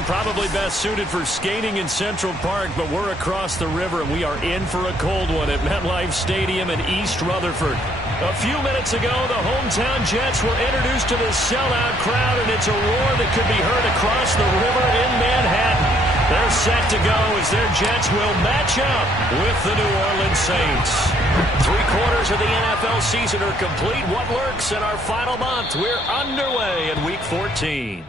Gentlemen, probably best suited for skating in Central Park, but we're across the river, and we are in for a cold one at MetLife Stadium in East Rutherford. A few minutes ago, the hometown Jets were introduced to the sellout crowd, and it's a roar that could be heard across the river in Manhattan. They're set to go as their Jets will match up with the New Orleans Saints. 3/4 of the NFL season are complete. What lurks in our final month? We're underway in Week 14.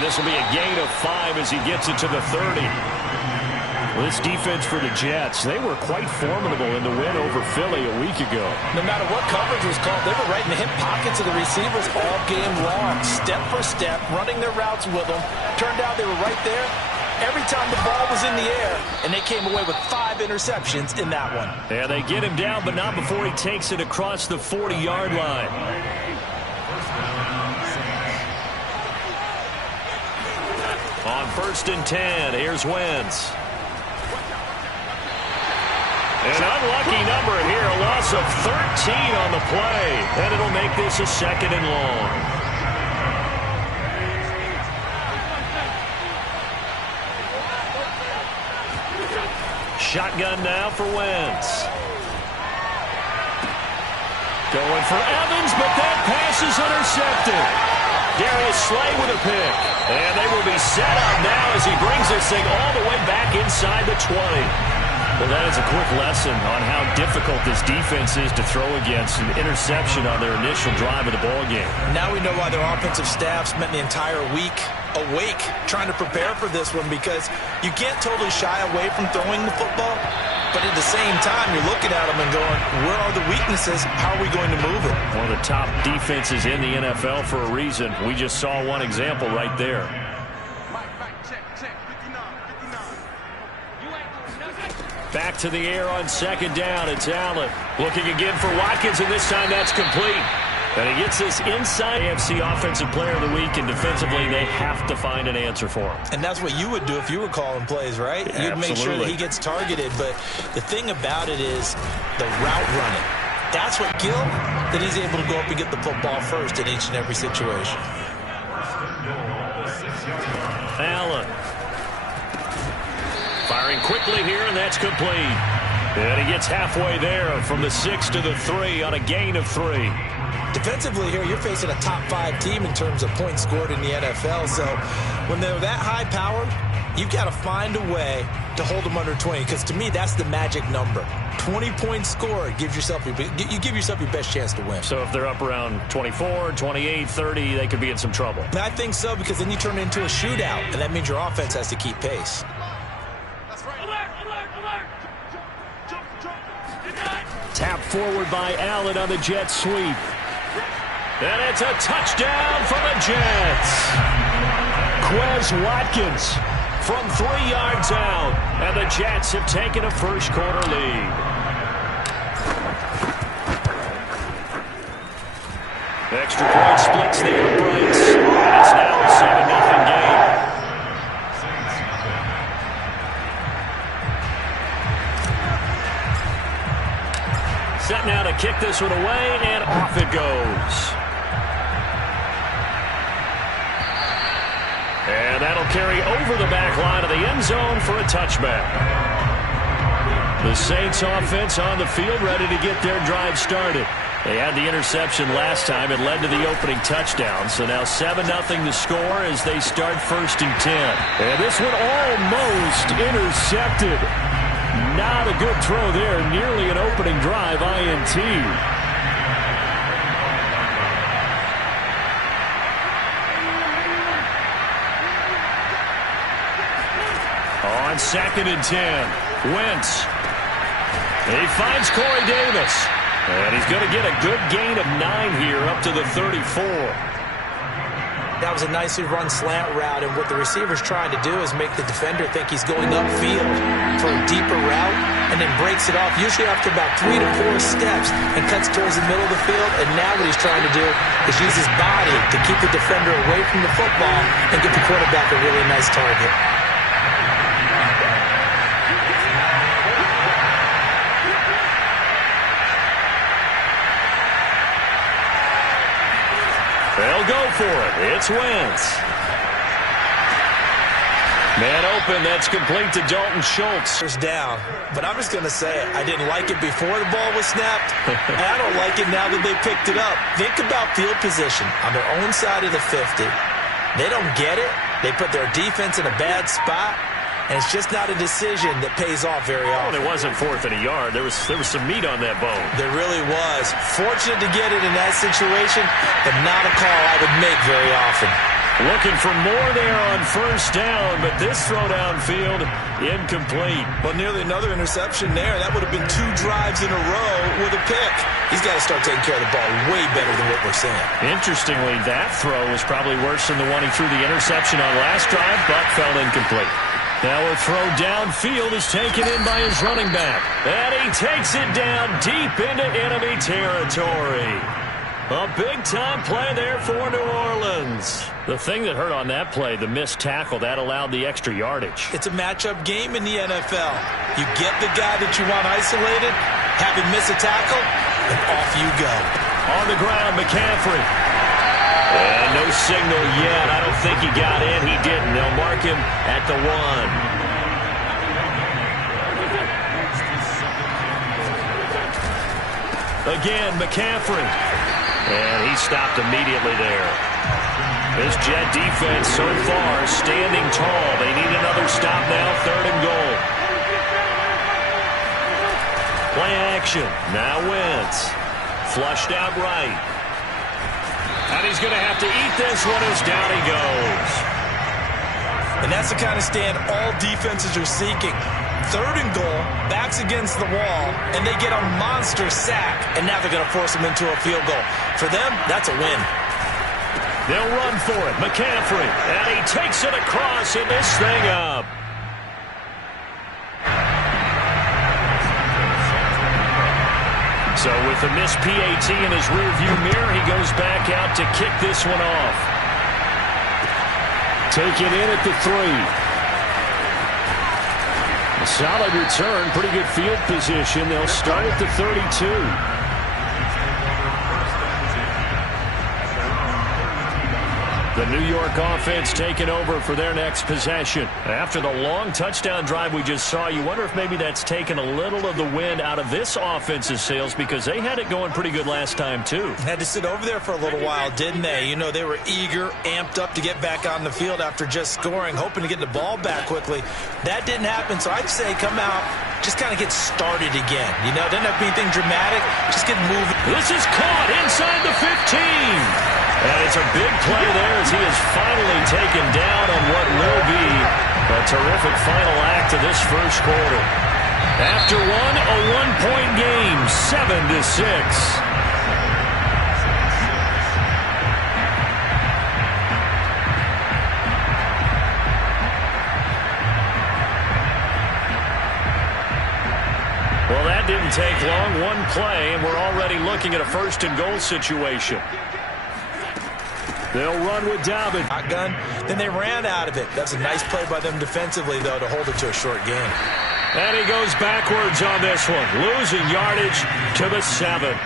This will be a gain of 5 as he gets it to the 30. This defense for the Jets, they were quite formidable in the win over Philly a week ago. No matter what coverage was called, they were right in the hip pockets of the receivers all game long. Step for step, running their routes with them. Turned out they were right there every time the ball was in the air, and they came away with 5 interceptions in that one. Yeah, they get him down, but not before he takes it across the 40-yard line. On 1st and 10, here's Wentz. An unlucky number here, a loss of 13 on the play, and it'll make this a 2nd and long. Shotgun now for Wentz. Going for Evans, but that pass is intercepted. Darius Slay with a pick. And they will be set up now as he brings this thing all the way back inside the 20. Well, that is a quick lesson on how difficult this defense is to throw against. An interception on their initial drive of the ballgame. Now we know why their offensive staff spent the entire week awake trying to prepare for this one, because you can't totally shy away from throwing the football. But at the same time, you're looking at them and going, where are the weaknesses? How are we going to move it? One of the top defenses in the NFL for a reason. We just saw one example right there. Back to the air on 2nd down. It's Allen. Looking again for Watkins, and this time that's complete. And he gets this inside AFC Offensive Player of the Week, and defensively they have to find an answer for him. And that's what you would do if you were calling plays, right? Yeah, you'd make sure that he gets targeted. But the thing about it is the route running. That's what Gill, that he's able to go up and get the football first in each and every situation. Allen. Firing quickly here, and that's complete. And he gets halfway there from the 6 to the 3 on a gain of 3. Defensively here, you're facing a top 5 team in terms of points scored in the NFL. So when they're that high-powered, you've got to find a way to hold them under 20, because to me, that's the magic number. 20 points scored gives yourself you give yourself your best chance to win. So if they're up around 24, 28, 30, they could be in some trouble. And I think so, because then you turn it into a shootout, and that means your offense has to keep pace. Tap forward by Allen on the Jets sweep. And it's a touchdown for the Jets. Quez Watkins from 3 yards out. And the Jets have taken a first-quarter lead. Extra point splits the uprights. It's now a 7-0 game. Set now to kick this one away, and off it goes. And that'll carry over the back line of the end zone for a touchback. The Saints offense on the field, ready to get their drive started. They had the interception last time. It led to the opening touchdown. So now 7-0 the score as they start 1st and 10. And this one almost intercepted. Not a good throw there. Nearly an opening drive INT. On 2nd and 10, Wentz. He finds Corey Davis. And he's going to get a good gain of 9 here up to the 34. That was a nicely run slant route, and what the receiver's trying to do is make the defender think he's going upfield for a deeper route, and then breaks it off, usually after about 3 to 4 steps, and cuts towards the middle of the field. And now what he's trying to do is use his body to keep the defender away from the football and give the quarterback a really nice target. They'll go for it. It's Wentz. Man open. That's complete to Dalton Schultz. First down. But I'm just going to say I didn't like it before the ball was snapped, and I don't like it now that they picked it up. Think about field position on their own side of the 50. They don't get it. They put their defense in a bad spot, and it's just not a decision that pays off very often. Well, it wasn't 4th and a yard. There was some meat on that bone. There really was. Fortunate to get it in that situation, but not a call I would make very often. Looking for more there on first down, but this throw downfield, incomplete. Well, nearly another interception there. That would have been 2 drives in a row with a pick. He's got to start taking care of the ball way better than what we're seeing. Interestingly, that throw was probably worse than the one he threw the interception on last drive, but fell incomplete. Now a throw downfield is taken in by his running back. And he takes it down deep into enemy territory. A big-time play there for New Orleans. The thing that hurt on that play, the missed tackle, that allowed the extra yardage. It's a matchup game in the NFL. You get the guy that you want isolated, have him miss a tackle, and off you go. On the ground, McCaffrey. And no signal yet. I don't think he got in. He didn't. They'll mark him at the 1. Again, McCaffrey. And he stopped immediately there. This Jet defense so far standing tall. They need another stop now, 3rd and goal. Play action. Now Wentz. Flushed out right. And he's going to have to eat this one as down he goes. And that's the kind of stand all defenses are seeking. 3rd and goal, backs against the wall, and they get a monster sack, and now they're going to force them into a field goal. For them, that's a win. They'll run for it. McCaffrey, and he takes it across in this thing up. So with the missed PAT in his rearview mirror, he goes back out to kick this one off. Take it in at the 3. A solid return, pretty good field position. They'll start at the 32. The New York offense taking over for their next possession. After the long touchdown drive we just saw, you wonder if maybe that's taken a little of the wind out of this offense's sails, because they had it going pretty good last time too. Had to sit over there for a little while, didn't they? You know, they were eager, amped up to get back on the field after just scoring, hoping to get the ball back quickly. That didn't happen, so I'd say come out, just kind of get started again. You know, doesn't have to be anything dramatic, just get moving. This is caught inside the 15. And it's a big play there as he is finally taken down on what will be a terrific final act of this first quarter. After one, a one-point game, 7-6. Well, that didn't take long. One play, and we're already looking at a 1st and goal situation. They'll run with Dobbin. Shotgun. Then they ran out of it. That's a nice play by them defensively, though, to hold it to a short game. And he goes backwards on this one, losing yardage to the 7.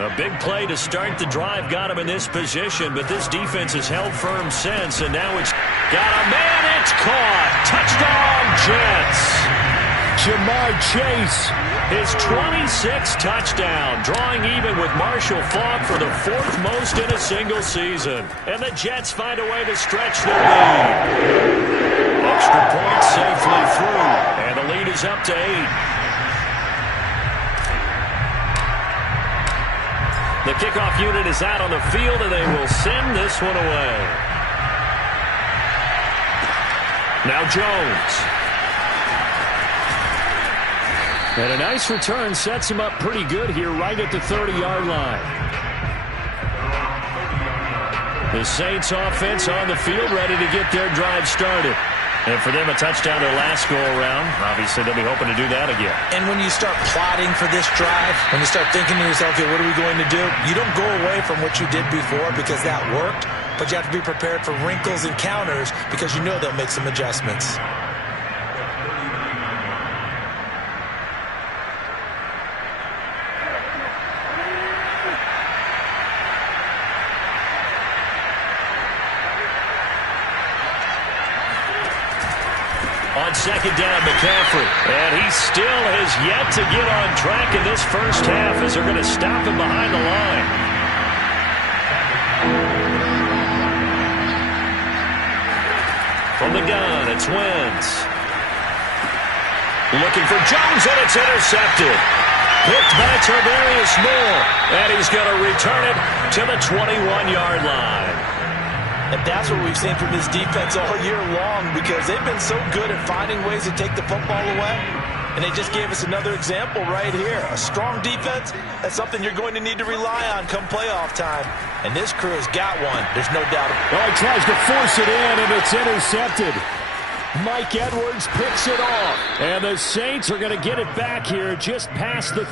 A big play to start the drive got him in this position, but this defense has held firm since, and now it's got a man. It's caught. Touchdown, Jets. Jamar Chase, his 26th touchdown, drawing even with Marshall Faulk for the 4th most in a single season. And the Jets find a way to stretch their lead. Extra point safely through, and the lead is up to 8. The kickoff unit is out on the field, and they will send this one away. Now Jones. And a nice return sets him up pretty good here right at the 30-yard line. The Saints offense on the field, ready to get their drive started. And for them, a touchdown their last go-around. Obviously, they'll be hoping to do that again. And when you start plotting for this drive, when you start thinking to yourself, okay, what are we going to do? You don't go away from what you did before because that worked, but you have to be prepared for wrinkles and counters because you know they'll make some adjustments. On second down, McCaffrey. And he still has yet to get on track in this first half as they're going to stop him behind the line. From the gun, it's Wentz. Looking for Jones, and it's intercepted. Picked by Tarvarius Moore. And he's going to return it to the 21-yard line. And that's what we've seen from this defense all year long because they've been so good at finding ways to take the football away. And they just gave us another example right here. A strong defense, that's something you're going to need to rely on come playoff time. And this crew has got one. There's no doubt. Oh, he tries to force it in, and it's intercepted. Mike Edwards picks it off. And the Saints are going to get it back here just past the